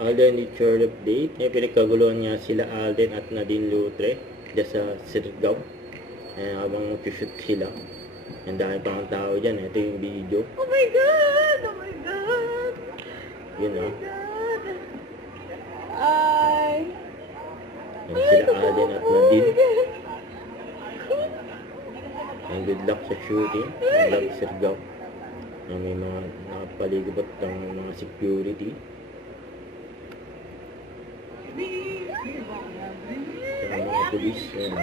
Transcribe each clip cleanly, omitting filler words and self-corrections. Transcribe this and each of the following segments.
Alden Richard update. May pinagkaguluhan nga sila Alden at Nadine Lutre dyan sa Siargao. Habang mag-shoot sila. Ang dami pa ang tao dyan. Ito yung video. Oh my God! Oh my God! Yun Oh o. my God! Ay! Yan sila Alden at Nadine. And good luck sa shooting. Good luck sa Siargao. May mga nakapaligabot ng mga security. Ang mga polis. Yan o.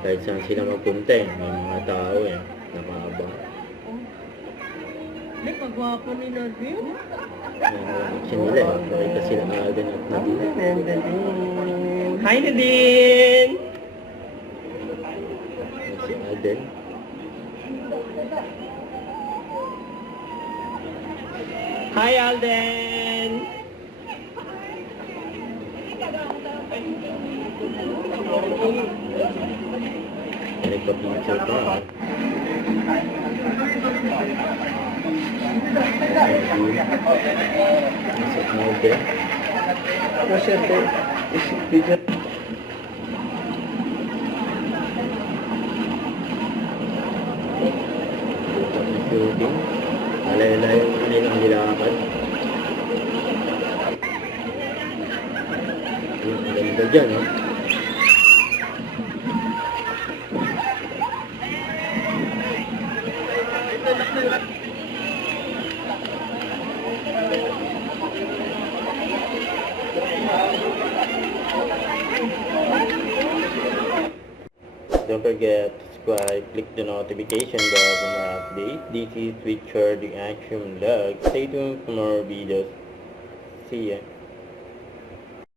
Kahit saan sila magpunta eh. May mga tao eh. Nakabang. May pagwapo ni Nadine. Action nila eh. Nakita sila Alden at Nadine. Hi, Nadine! Yan si Alden. Hi, Alden! Nagpa-picture pa. Nasa Alden. Masyerte. Video. Shooting. Malayo-layo yung kanilang nilakad. Ang ganda dyan, no? Don't forget to subscribe, click the notification bell for more updates. This is Richard the Action Vlog. Stay tuned for more videos. See ya.